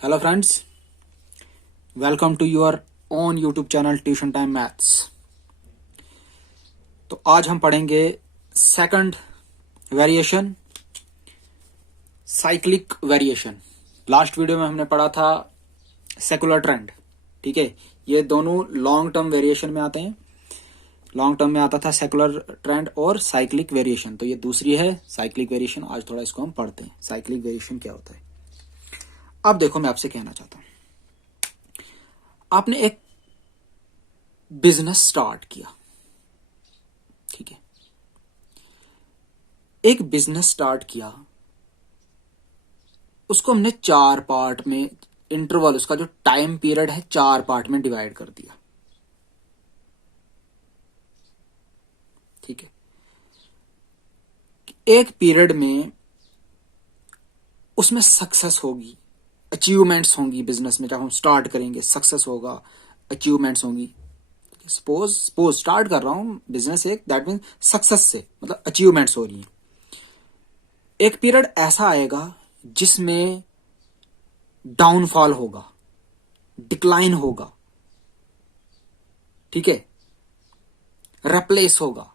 Hello friends, welcome to your own YouTube channel tuition time maths. तो आज हम पढ़ेंगे second variation, cyclic variation. Last video में हमने पढ़ा था सेकुलर ट्रेंड। ठीक है, ये दोनों लॉन्ग टर्म वेरिएशन में आते हैं। लॉन्ग टर्म में आता था सेकुलर ट्रेंड और साइक्लिक वेरिएशन, तो ये दूसरी है साइक्लिक वेरिएशन। आज थोड़ा इसको हम पढ़ते हैं, साइक्लिक वेरिएशन क्या होता है। अब देखो, मैं आपसे कहना चाहता हूं, आपने एक बिजनेस स्टार्ट किया। ठीक है, एक बिजनेस स्टार्ट किया, उसको हमने 4 पार्ट में, इंटरवल उसका जो टाइम पीरियड है 4 पार्ट में डिवाइड कर दिया। ठीक है, एक पीरियड में उसमें सक्सेस होगी, अचीवमेंट्स होंगी। बिजनेस में जब हम स्टार्ट करेंगे सक्सेस होगा, अचीवमेंट्स होंगी। सपोज स्टार्ट कर रहा हूं बिजनेस, एक दैट मीन सक्सेस से मतलब अचीवमेंट्स हो रही हैं। एक पीरियड ऐसा आएगा जिसमें डाउनफॉल होगा, डिक्लाइन होगा। ठीक है, रिप्लेस होगा।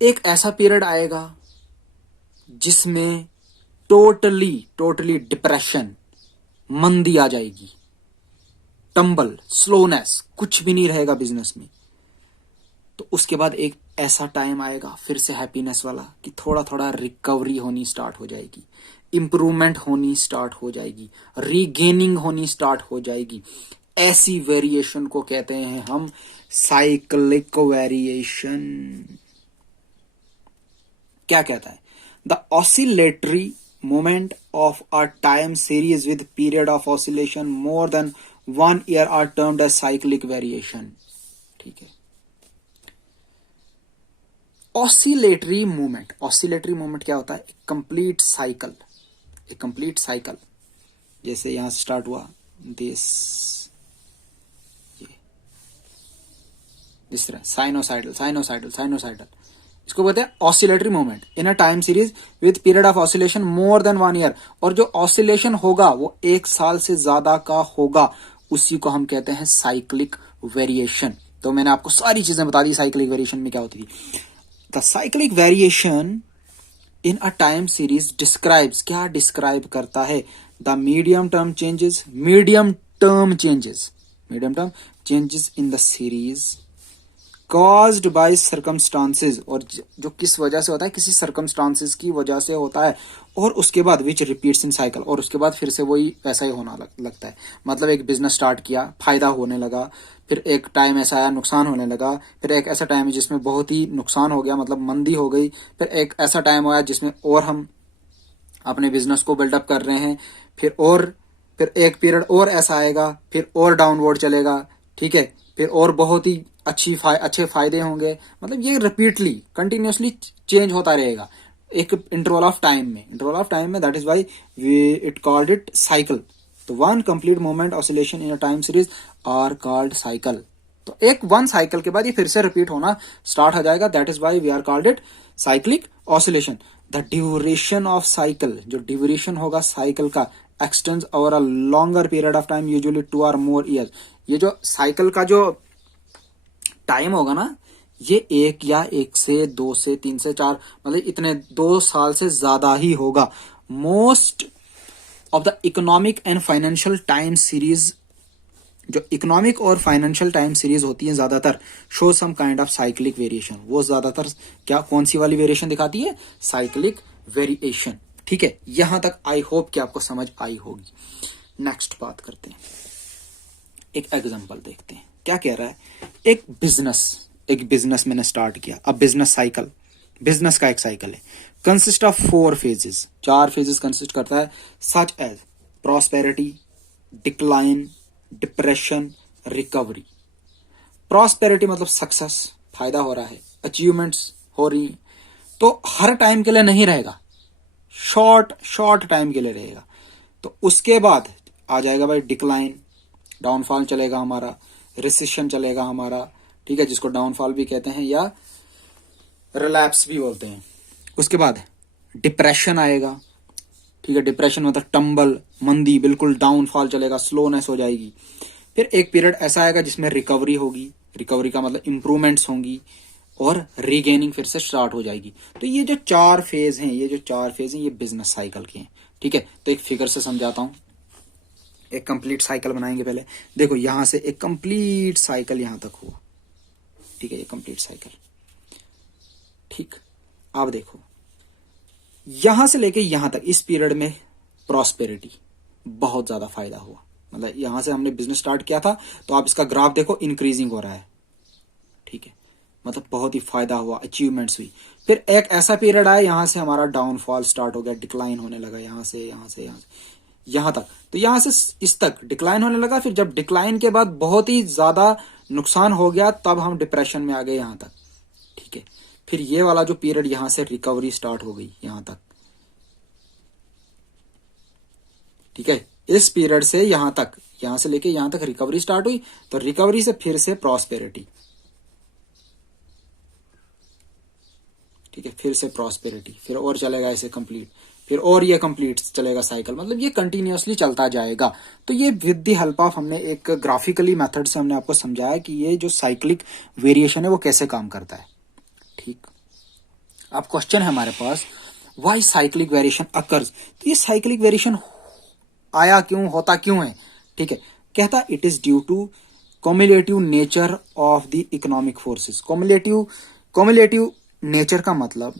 एक ऐसा पीरियड आएगा जिसमें टोटली डिप्रेशन, मंदी आ जाएगी, टंबल, स्लोनेस, कुछ भी नहीं रहेगा बिजनेस में। तो उसके बाद एक ऐसा टाइम आएगा फिर से हैप्पीनेस वाला कि थोड़ा थोड़ा रिकवरी होनी स्टार्ट हो जाएगी, इंप्रूवमेंट होनी स्टार्ट हो जाएगी, रीगेनिंग होनी स्टार्ट हो जाएगी। ऐसी वेरिएशन को कहते हैं हम साइक्लिक वेरिएशन। क्या कहता है? The oscillatory moment of a time series with period of oscillation more than 1 year are termed as cyclic variation. ठीक है, ऑसिलेटरी मूवमेंट क्या होता है? एक कंप्लीट साइकिल। जैसे यहां से स्टार्ट हुआ दिस, जिस तरह साइनोसाइडल, इसको बोलते हैं oscillatory movement in a time series with period of oscillation more than 1 year। और जो ऑसिलेशन होगा वो 1 साल से ज्यादा का होगा, उसी को हम कहते हैं साइक्लिक वेरिएशन। तो मैंने आपको सारी चीजें बता दी साइक्लिक वेरिएशन में क्या होती थी। The cyclic variation in a time series describes, क्या डिस्क्राइब करता है? The medium term changes in the series caused by circumstances, और जो किस वजह से होता है, किसी circumstances की वजह से होता है। और उसके बाद which repeats in cycle, और उसके बाद फिर से वही वैसा ही होना लगता है। मतलब एक बिजनेस स्टार्ट किया, फायदा होने लगा, फिर एक टाइम ऐसा आया नुकसान होने लगा, फिर एक ऐसा टाइम है जिसमें बहुत ही नुकसान हो गया, मतलब मंदी हो गई, फिर एक ऐसा टाइम आया जिसमें और हम अपने बिजनेस को बिल्डअप कर रहे हैं, फिर एक पीरियड और ऐसा आएगा, फिर और डाउनवर्ड चलेगा। ठीक है, फिर और बहुत ही अच्छे फायदे होंगे। मतलब ये रिपीटली कंटिन्यूसली चेंज होता रहेगा एक इंटरवल ऑफ टाइम में। That is why it called it cycle. तो one complete moment oscillation in a time series are called cycle. तो एक वन साइकिल के बाद ये फिर से रिपीट होना स्टार्ट हो जाएगा। That is why we are called it cyclic oscillation. The duration of cycle, जो ड्यूरेशन होगा साइकिल का, extends over a longer period of time, usually 2 or more years। ये जो साइकिल का जो टाइम होगा ना, ये 1 से 2 से 3 से 4, मतलब इतने 2 साल से ज्यादा ही होगा। Most of the economic and financial time series, जो इकोनॉमिक और फाइनेंशियल टाइम सीरीज होती है ज्यादातर, show some kind of cyclic variation. वो ज्यादातर क्या, कौन सी वाली वेरिएशन दिखाती है? Cyclic variation. ठीक है, यहां तक आई होप कि आपको समझ आई होगी। नेक्स्ट बात करते हैं, एक एग्जांपल देखते हैं क्या कह रहा है। एक बिजनेस मैंने स्टार्ट किया। अब बिजनेस का एक साइकिल है, consist of 4 phases, 4 phases consist करता है, such as prosperity, decline, depression, recovery. Prosperity मतलब सक्सेस, फायदा हो रहा है, अचीवमेंट्स हो रही, तो हर टाइम के लिए नहीं रहेगा, शॉर्ट टाइम के लिए रहेगा। तो उसके बाद आ जाएगा भाई डिक्लाइन, डाउनफॉल चलेगा हमारा, रिसेशन चलेगा हमारा। ठीक है, जिसको डाउनफॉल भी कहते हैं या रिलैप्स भी बोलते हैं। उसके बाद डिप्रेशन आएगा, ठीक है। डिप्रेशन मतलब टंबल, मंदी, बिल्कुल डाउनफॉल चलेगा, स्लोनेस हो जाएगी। फिर एक पीरियड ऐसा आएगा जिसमें रिकवरी होगी, रिकवरी का मतलब इंप्रूवमेंट्स होंगी, और रीगेनिंग फिर से स्टार्ट हो जाएगी। तो ये जो 4 फेज हैं, ये बिजनेस साइकिल के हैं, ठीक है। तो एक फिगर से समझाता हूं, एक कंप्लीट साइकिल बनाएंगे पहले। देखो यहां से एक कंप्लीट साइकिल यहां तक हुआ, ठीक है, ये कंप्लीट साइकिल, ठीक। अब देखो यहां से लेके यहां तक इस पीरियड में प्रॉस्पेरिटी, बहुत ज्यादा फायदा हुआ। मतलब यहां से हमने बिजनेस स्टार्ट किया था, तो आप इसका ग्राफ देखो इंक्रीजिंग हो रहा है, ठीक है। मतलब बहुत ही फायदा हुआ, अचीवमेंट्स हुई। फिर एक ऐसा पीरियड आया, यहां से हमारा डाउनफॉल स्टार्ट हो गया, डिक्लाइन होने लगा, यहां से यहां तक। तो यहां से इस तक डिक्लाइन होने लगा। फिर जब डिक्लाइन के बाद बहुत ही ज्यादा नुकसान हो गया, तब हम डिप्रेशन में आ गए यहां तक, ठीक है। फिर ये वाला जो पीरियड, यहां से रिकवरी स्टार्ट हो गई यहां तक, ठीक है। इस पीरियड से यहां तक, यहां से लेके यहां तक रिकवरी स्टार्ट हुई, तो रिकवरी से फिर से प्रॉस्पेरिटी, ठीक है, फिर से प्रॉस्पेरिटी, फिर और चलेगा ऐसे कंप्लीट, फिर और ये कंप्लीट चलेगा साइकिल। मतलब ये कंटिन्यूअसली चलता जाएगा। तो ये विद द हेल्प ऑफ, हमने एक ग्राफिकली मेथड से हमने आपको समझाया कि ये जो साइक्लिक वेरिएशन है वो कैसे काम करता है, ठीक। अब क्वेश्चन है हमारे पास, व्हाई साइक्लिक वेरिएशन अकर्स। तो ये साइक्लिक वेरिएशन आया क्यों, होता क्यों है, ठीक है। कहता it is due to cumulative nature of the economic forces. Cumulative nature का मतलब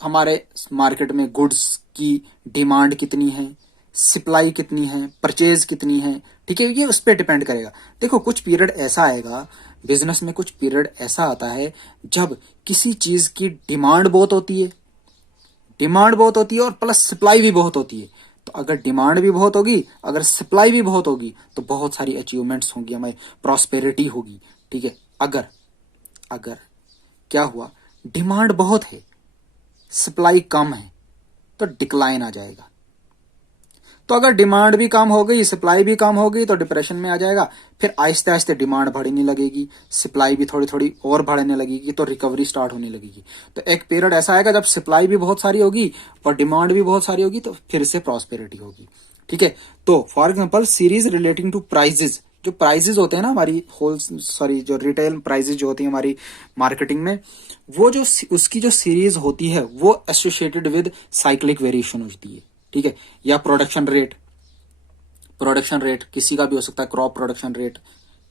हमारे मार्केट में गुड्स की डिमांड कितनी है, सप्लाई कितनी है, परचेज कितनी है, ठीक है, ये उस पर डिपेंड करेगा। देखो कुछ पीरियड ऐसा आएगा बिजनेस में, कुछ पीरियड ऐसा आता है जब किसी चीज की डिमांड बहुत होती है, और प्लस सप्लाई भी बहुत होती है। तो अगर डिमांड भी बहुत होगी, अगर सप्लाई भी बहुत होगी, तो बहुत सारी अचीवमेंट्स होंगी, हमारी प्रॉस्पेरिटी होगी, ठीक है। अगर क्या हुआ, डिमांड बहुत है, सप्लाई कम है, तो डिक्लाइन आ जाएगा। तो अगर डिमांड भी कम हो गई, सप्लाई भी कम हो गई, तो डिप्रेशन में आ जाएगा। फिर आहिस्ते आहिस्ते डिमांड बढ़ने लगेगी, सप्लाई भी थोड़ी थोड़ी और बढ़ने लगेगी, तो रिकवरी स्टार्ट होने लगेगी। तो एक पीरियड ऐसा आएगा जब सप्लाई भी बहुत सारी होगी और डिमांड भी बहुत सारी होगी, तो फिर से प्रॉस्पेरिटी होगी, ठीक है। तो for example series relating to prices, जो प्राइजेज होते हैं ना हमारी जो रिटेल प्राइजेज जो होती है हमारी मार्केटिंग में, वो जो उसकी जो सीरीज होती है वो एसोसिएटेड विद साइक्लिक वेरिएशन होती है, ठीक है। या प्रोडक्शन रेट किसी का भी हो सकता है, क्रॉप प्रोडक्शन रेट,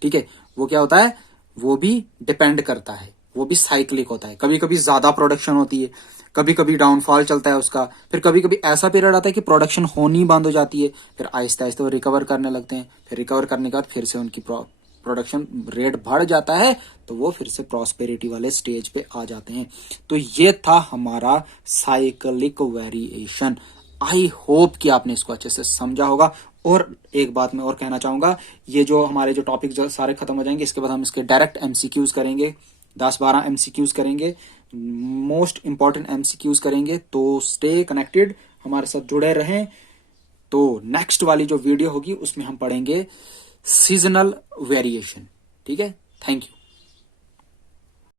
ठीक है। वो क्या होता है, वो भी डिपेंड करता है, वो भी साइक्लिक होता है। कभी कभी ज्यादा प्रोडक्शन होती है, कभी कभी डाउनफॉल चलता है उसका। फिर कभी कभी ऐसा पीरियड आता है कि प्रोडक्शन होनी बंद हो जाती है, फिर आहिस्ते आहिस्ते वो रिकवर करने लगते हैं। फिर रिकवर करने के बाद फिर से उनकी प्रोडक्शन रेट बढ़ जाता है, तो वो फिर से प्रॉस्पेरिटी वाले स्टेज पे आ जाते हैं। तो ये था हमारा साइक्लिक वेरिएशन। आई होप कि आपने इसको अच्छे से समझा होगा। और एक बात मैं और कहना चाहूंगा, ये जो हमारे जो टॉपिक जो सारे खत्म हो जाएंगे, इसके बाद हम इसके डायरेक्ट एमसीक्यूज करेंगे, 10-12 एमसीक्यूज करेंगे, मोस्ट इंपॉर्टेंट एमसीक्यूज करेंगे। तो स्टे कनेक्टेड, हमारे साथ जुड़े रहें। तो नेक्स्ट वाली जो वीडियो होगी उसमें हम पढ़ेंगे सीजनल वेरिएशन, ठीक है। Thank you.